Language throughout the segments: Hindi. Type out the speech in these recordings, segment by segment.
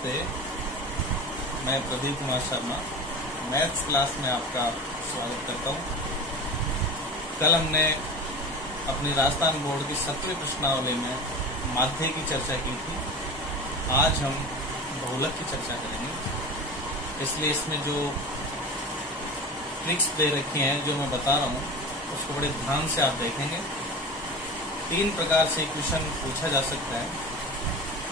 नमस्ते, मैं प्रदीप कुमार शर्मा मैथ्स क्लास में आपका स्वागत करता हूँ। कल हमने अपनी राजस्थान बोर्ड की 17वीं प्रश्नावली में माध्य की चर्चा की थी। आज हम बहुलक की चर्चा करेंगे, इसलिए इसमें जो ट्रिक्स दे रखी हैं जो मैं बता रहा हूँ उसको बड़े ध्यान से आप देखेंगे। 3 प्रकार से क्वेश्चन पूछा जा सकता है,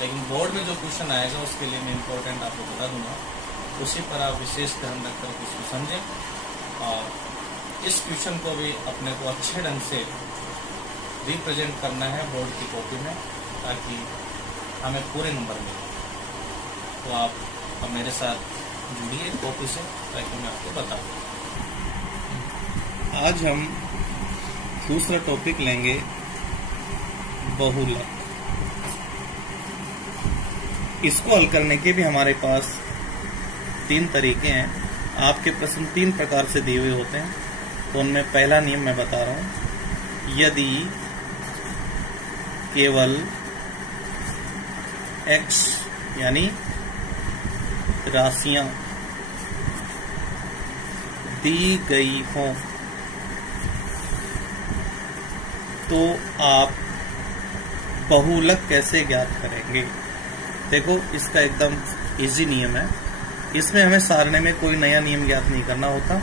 लेकिन बोर्ड में जो क्वेश्चन आएगा उसके लिए मैं इम्पोर्टेंट आपको बता दूंगा, उसी पर आप विशेष ध्यान रखकर उसको समझें और इस क्वेश्चन को भी अपने को अच्छे ढंग से रिप्रेजेंट करना है बोर्ड की कॉपी में, ताकि हमें पूरे नंबर मिले। तो आप अब मेरे साथ जुड़िए कॉपी से, ताकि मैं आपको बताऊँ। आज हम दूसरा टॉपिक लेंगे बहुलक। इसको हल करने के भी हमारे पास 3 तरीके हैं। आपके प्रश्न 3 प्रकार से दिए हुए होते हैं, तो उनमें पहला नियम मैं बता रहा हूं। यदि केवल x यानी राशियां दी गई हों तो आप बहुलक कैसे ज्ञात करेंगे। देखो, इसका एकदम इजी नियम है। इसमें हमें सारणी में कोई नया नियम ज्ञात नहीं करना होता।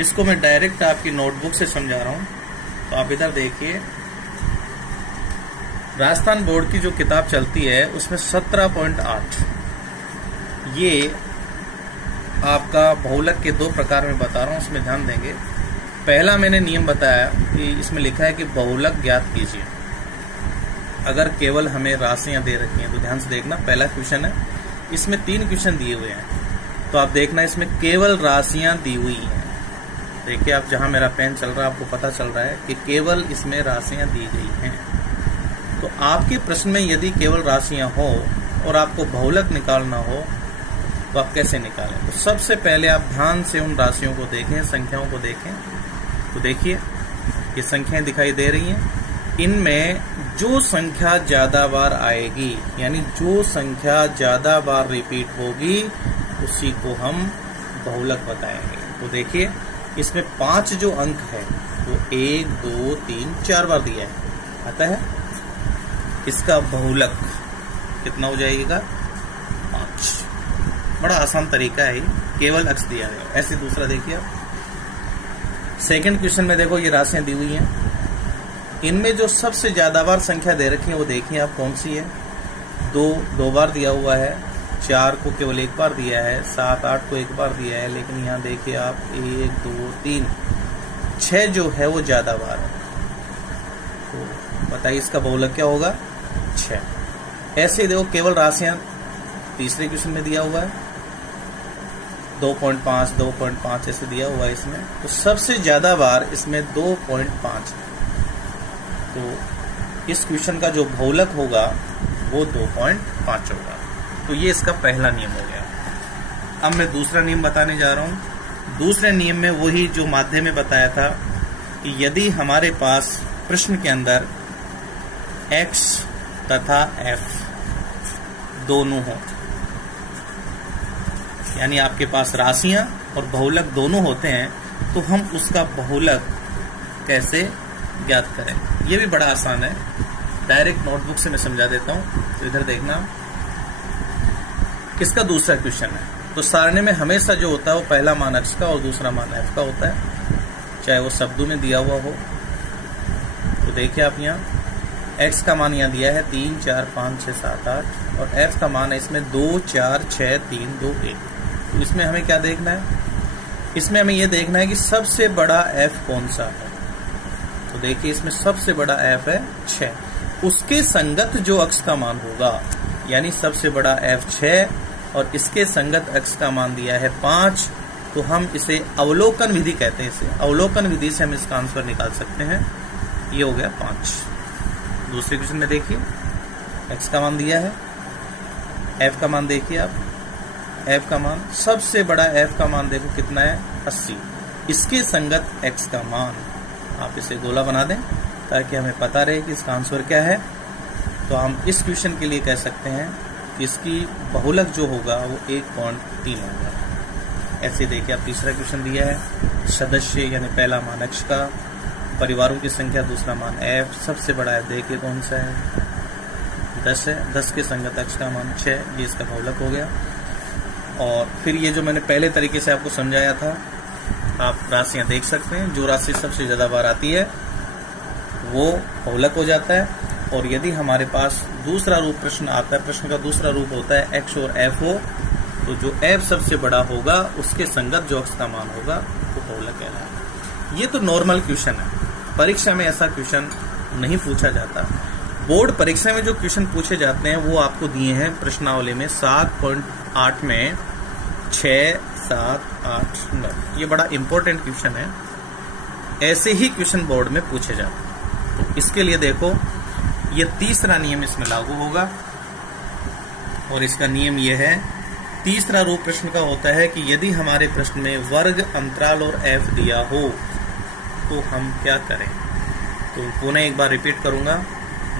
इसको मैं डायरेक्ट आपकी नोटबुक से समझा रहा हूं। तो आप इधर देखिए, राजस्थान बोर्ड की जो किताब चलती है उसमें 17.8 ये आपका बहुलक के 2 प्रकार में बता रहा हूं, उसमें ध्यान देंगे। पहला मैंने नियम बताया कि इसमें लिखा है कि बहुलक ज्ञात कीजिए। अगर केवल हमें राशियां दे रखी हैं तो ध्यान से देखना, पहला क्वेश्चन है। इसमें 3 क्वेश्चन दिए हुए हैं, तो आप देखना इसमें केवल राशियां दी हुई हैं। देखिए, आप जहां मेरा पेन चल रहा है आपको पता चल रहा है कि केवल इसमें राशियां दी गई हैं। तो आपके प्रश्न में यदि केवल राशियां हो और आपको बहुलक निकालना हो तो आप कैसे निकालें। तो सबसे पहले आप ध्यान से उन राशियों को देखें, संख्याओं को देखें। तो देखिए, ये संख्याएं दिखाई दे रही हैं। इनमें जो संख्या ज्यादा बार आएगी, यानी जो संख्या ज्यादा बार रिपीट होगी, उसी को हम बहुलक बताएंगे। तो देखिए, इसमें 5 जो अंक है वो 1, 2, 3, 4 बार दिया है, अतः इसका बहुलक कितना हो जाएगा, 5। बड़ा आसान तरीका है, केवल अक्स दिया है। ऐसे दूसरा देखिए आप, सेकंड क्वेश्चन में देखो, ये राशियां दी हुई हैं। इनमें जो सबसे ज्यादा बार संख्या दे रखी है वो देखिए आप कौन सी है। 2 बार दिया हुआ है, 4 को केवल 1 बार दिया है, 7, 8 को 1 बार दिया है, लेकिन यहाँ देखिए आप 1, 2, 3, 6 जो है वो ज्यादा बार है। तो बताइए इसका बहुलक क्या होगा, 6। ऐसे ही देखो, केवल राशियां तीसरे क्वेश्चन में दिया हुआ है, 2.5, 2.5 ऐसे दिया हुआ है इसमें। तो सबसे ज्यादा बार इसमें 2.5 है, तो इस क्वेश्चन का जो बहुलक होगा वो 2.5 होगा। तो ये इसका पहला नियम हो गया। अब मैं दूसरा नियम बताने जा रहा हूं। दूसरे नियम में वही जो माध्य में बताया था कि यदि हमारे पास प्रश्न के अंदर x तथा f दोनों हो, यानी आपके पास राशियां और बहुलक दोनों होते हैं, तो हम उसका बहुलक कैसे ज्ञात करें। ये भी बड़ा आसान है, डायरेक्ट नोटबुक से मैं समझा देता हूं। तो इधर देखना, इसका दूसरा क्वेश्चन है। तो सारणी में हमेशा जो होता है वो पहला मान x का और दूसरा मान f का होता है, चाहे वो शब्दों में दिया हुआ हो। तो देखिए आप, यहाँ x का मान यहाँ दिया है 3, 4, 5, 6, 7, 8 और f का मान है इसमें 2, 4, 6, 3, 2, 1। तो इसमें हमें क्या देखना है, इसमें हमें यह देखना है कि सबसे बड़ा f कौन सा है। तो देखिए, इसमें सबसे बड़ा f है 6, उसके संगत जो अक्ष का मान होगा, यानी सबसे बड़ा f 6 और इसके संगत अक्ष का मान दिया है 5, तो हम इसे अवलोकन विधि कहते हैं। इसे अवलोकन विधि से हम इसका आंसर निकाल सकते हैं। ये हो गया 5। दूसरे क्वेश्चन में देखिए, x का मान दिया है, f का मान देखिए आप, f का मान, सबसे बड़ा f का मान देखो कितना है, 80, इसके संगत x का मान, आप इसे गोला बना दें ताकि हमें पता रहे कि इसका आंसर क्या है। तो हम इस क्वेश्चन के लिए कह सकते हैं इसकी बहुलक जो होगा वो 1.3 होगा। ऐसे देखिए, आप तीसरा क्वेश्चन दिया है, सदस्य यानी पहला मान x का, परिवारों की संख्या दूसरा मान f, सबसे बड़ा है देखिए कौन सा है, 10 है, 10 के संगत x का मान 6, ये इसका बहुलक हो गया। और फिर ये जो मैंने पहले तरीके से आपको समझाया था, आप राशियां देख सकते हैं, जो राशि सबसे ज़्यादा बार आती है वो बहुलक हो जाता है। और यदि हमारे पास दूसरा रूप प्रश्न आता है, प्रश्न का दूसरा रूप होता है x और f हो, तो जो f सबसे बड़ा होगा उसके संगत जो x का मान होगा वो बहुलक कहलाएगा। ये तो नॉर्मल क्वेश्चन है, परीक्षा में ऐसा क्वेश्चन नहीं पूछा जाता। बोर्ड परीक्षा में जो क्वेश्चन पूछे जाते हैं वो आपको दिए हैं प्रश्नावली में 7.8 में 6, 7, 8, 9। ये बड़ा इंपॉर्टेंट क्वेश्चन है, ऐसे ही क्वेश्चन बोर्ड में पूछे जाते हैं। तो इसके लिए देखो, ये तीसरा नियम इसमें लागू होगा, और इसका नियम ये है, तीसरा रूप प्रश्न का होता है कि यदि हमारे प्रश्न में वर्ग अंतराल और f दिया हो तो हम क्या करें। तो पुनः एक बार रिपीट करूंगा,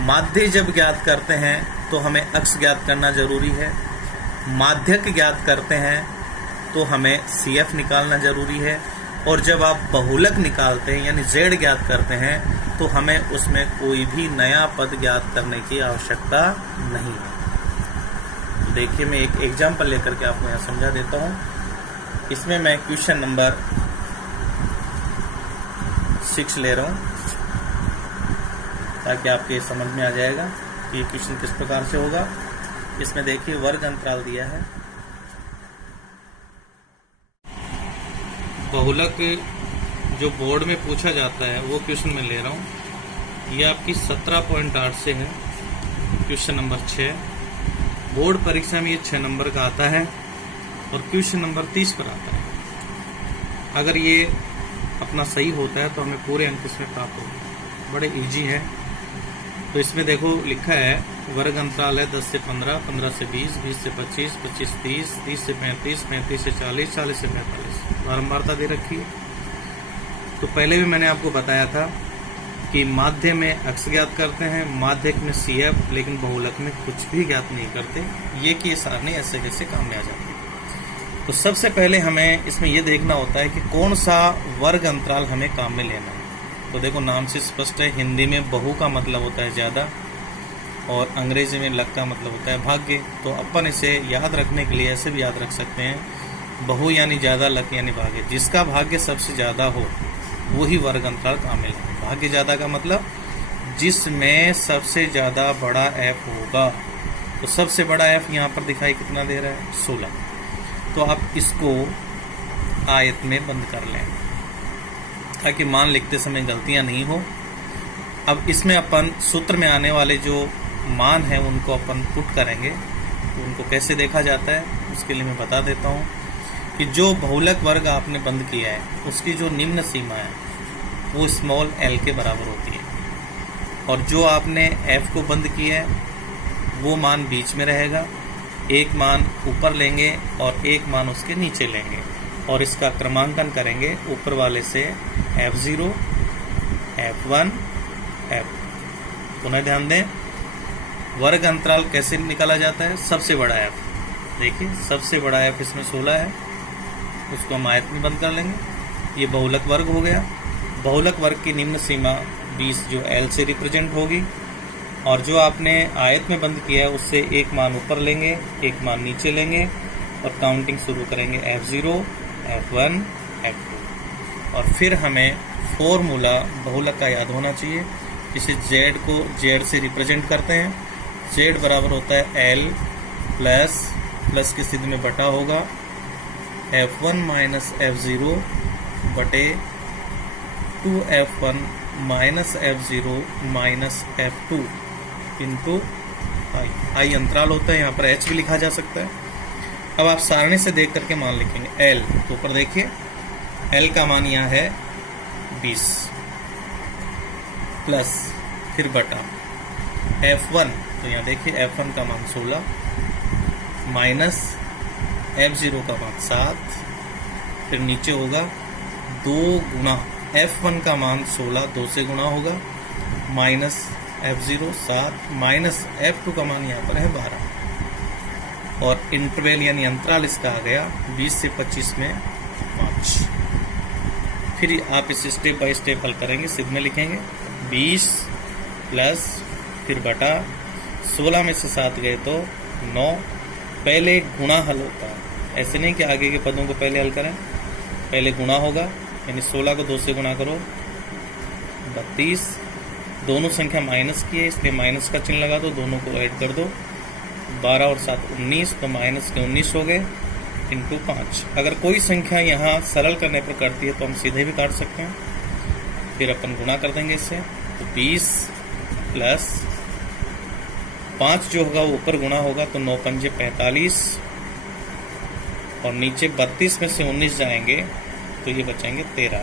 माध्य जब ज्ञात करते हैं तो हमें अक्ष ज्ञात करना जरूरी है, माध्यक ज्ञात करते हैं तो हमें CF निकालना जरूरी है, और जब आप बहुलक निकालते हैं यानी Z ज्ञात करते हैं तो हमें उसमें कोई भी नया पद ज्ञात करने की आवश्यकता नहीं है। देखिए, मैं एक एग्जाम्पल लेकर के आपको यहाँ समझा देता हूँ। इसमें मैं क्वेश्चन नंबर 6 ले रहा हूँ ताकि आपके समझ में आ जाएगा कि ये क्वेश्चन किस प्रकार से होगा। इसमें देखिए, वर्ग अंतराल दिया है, बहुलक जो बोर्ड में पूछा जाता है वो क्वेश्चन मैं ले रहा हूँ। ये आपकी 17.8 से है, क्वेश्चन नंबर 6। बोर्ड परीक्षा में ये 6 नंबर का आता है और क्वेश्चन नंबर 30 पर आता है। अगर ये अपना सही होता है तो हमें पूरे अंक इसमें प्राप्त होंगे। बड़े इजी है। तो इसमें देखो लिखा है, वर्ग अंतराल है 10 से 15, 15 से 20, 20 से 25, 25 से 30, 30 से 35, 35 से 40, 40 से 45, बारंबारता दे रखी है। तो पहले भी मैंने आपको बताया था कि माध्य में अक्ष ज्ञात करते हैं, माध्यक में CF, लेकिन बहुलक में कुछ भी ज्ञात नहीं करते। ये कि ये सारणी ऐसे कैसे काम में आ जाती है। तो सबसे पहले हमें इसमें ये देखना होता है कि कौन सा वर्ग अंतराल हमें काम में लेना है। तो देखो, नाम से स्पष्ट है, हिंदी में बहु का मतलब होता है ज़्यादा और अंग्रेजी में लक का मतलब होता है भाग्य। तो अपन इसे याद रखने के लिए ऐसे भी याद रख सकते हैं, बहु यानी ज़्यादा, लक यानी भाग्य। जिसका भाग्य सबसे ज़्यादा हो वही वर्ग अंतराल काम में लेना है। भाग्य ज़्यादा का मतलब जिसमें सबसे ज़्यादा बड़ा f होगा। तो सबसे बड़ा f यहाँ पर दिखाई कितना दे रहा है, 16। तो आप इसको आयत में बंद कर लें ताकि मान लिखते समय गलतियाँ नहीं हो। अब इसमें अपन सूत्र में आने वाले जो मान हैं उनको अपन पुट करेंगे। तो उनको कैसे देखा जाता है उसके लिए मैं बता देता हूँ कि जो बहुलक वर्ग आपने बंद किया है उसकी जो निम्न सीमा है वो स्मॉल l के बराबर होती है, और जो आपने f को बंद किया है वो मान बीच में रहेगा। एक मान ऊपर लेंगे और एक मान उसके नीचे लेंगे और इसका क्रमांकन करेंगे ऊपर वाले से f0, f1, f। पुनः ध्यान दें, वर्ग अंतराल कैसे निकाला जाता है, सबसे बड़ा f। देखिए, सबसे बड़ा f इसमें 16 है, उसको हम आयत में बंद कर लेंगे। ये बहुलक वर्ग हो गया। बहुलक वर्ग की निम्न सीमा 20 जो L से रिप्रेजेंट होगी, और जो आपने आयत में बंद किया है उससे एक मान ऊपर लेंगे, एक मान नीचे लेंगे और काउंटिंग शुरू करेंगे f0, f1, f2। और फिर हमें फॉर्मूला बहुलक का याद होना चाहिए। इसे z को z से रिप्रेजेंट करते हैं। z बराबर होता है L प्लस की स्थिति में बटा होगा f1 माइनस f0 बटे 2f1 minus f0 minus f2 into आई अंतराल होता है, यहाँ पर h भी लिखा जा सकता है। अब आप सारणी से देख करके मान लिखेंगे L। तो ऊपर देखिए, L का मान यहाँ है 20 प्लस फिर बटा f1, तो यहाँ देखिए f1 का मान 16 माइनस f0 का मान 7, फिर नीचे होगा 2 गुना f1 का मान 16 2 से गुना होगा माइनस f0 7 माइनस f2 का मान यहाँ पर है 12। और इंटरवल यानी अंतराल इसका आ गया 20 से 25 में 5। फिर आप इसे स्टेप बाय स्टेप हल करेंगे, सिद्ध में लिखेंगे 20 प्लस फिर बटा 16 में से 7 गए तो 9। पहले गुणा हल होता है, ऐसे नहीं कि आगे के पदों को पहले हल करें, पहले गुणा होगा यानी 16 को 2 से गुणा करो 32। दोनों संख्या माइनस की है इसलिए माइनस का चिन्ह लगा दो, दोनों को ऐड कर दो 12 और 7 19, तो माइनस के 19 हो गए इंटू 5। अगर कोई संख्या यहाँ सरल करने पर करती है तो हम सीधे भी काट सकते हैं, फिर अपन गुणा कर देंगे इससे, तो 20 प्लस 5 जो होगा वो ऊपर गुणा होगा तो 9 पंजे 45 और नीचे 32 में से 19 जाएंगे तो ये बचेंगे 13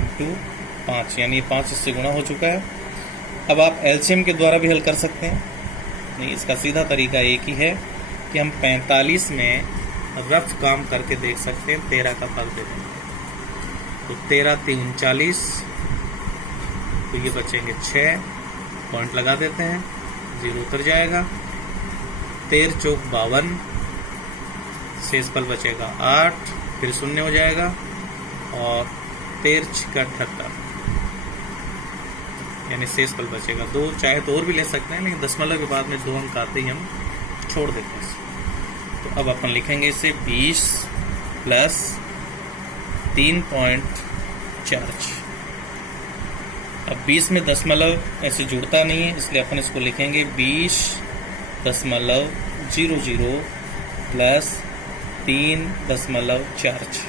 इंटू 5, यानी 5 इससे गुणा हो चुका है। अब आप एलसीएम के द्वारा भी हल कर सकते हैं, नहीं इसका सीधा तरीका एक ही है कि हम 45 में रफ काम करके देख सकते हैं, 13 का फल दे देंगे तो 13 3 40, तो ये बचेंगे 6, पॉइंट लगा देते हैं, 0 उतर जाएगा, 13 चौक 52, शेष फल बचेगा 8, फिर 0 हो जाएगा और 13 छिका 78, यानी शेष फल बचेगा 2। चाहे तो और भी ले सकते हैं लेकिन दशमलव के बाद में 2 अंक आते ही हम छोड़ देते हैं। तो अब अपन लिखेंगे इसे 20 प्लस 3.4। अब 20 में दशमलव ऐसे जुड़ता नहीं है इसलिए अपन इसको लिखेंगे 20.00 प्लस 3.46।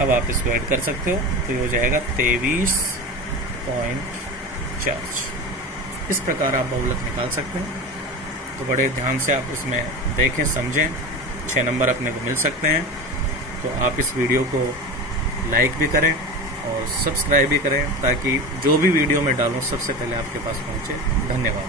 अब आप इसको ऐड कर सकते हो तो ये हो जाएगा 23.4। इस प्रकार आप बहुलक निकाल सकते हैं। तो बड़े ध्यान से आप इसमें देखें समझें, 6 नंबर अपने को मिल सकते हैं। तो आप इस वीडियो को लाइक भी करें और सब्सक्राइब भी करें ताकि जो भी वीडियो मैं डालूं सबसे पहले आपके पास पहुंचे। धन्यवाद।